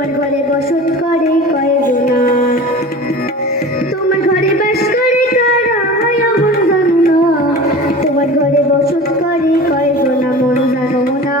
তোমার ঘরে বসত করে কয়েকজনা। তোমার ঘরে বাস করে কারা? হয় অমন জানো না। তোমার ঘরে বসত করে কয়েকজনা মন জানো না।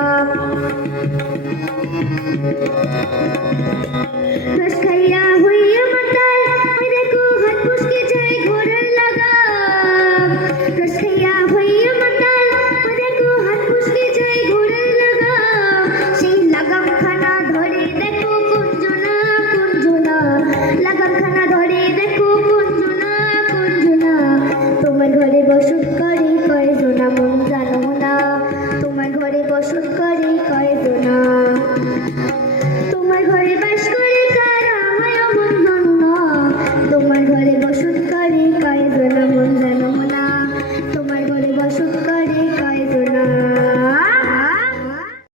বসত করে করে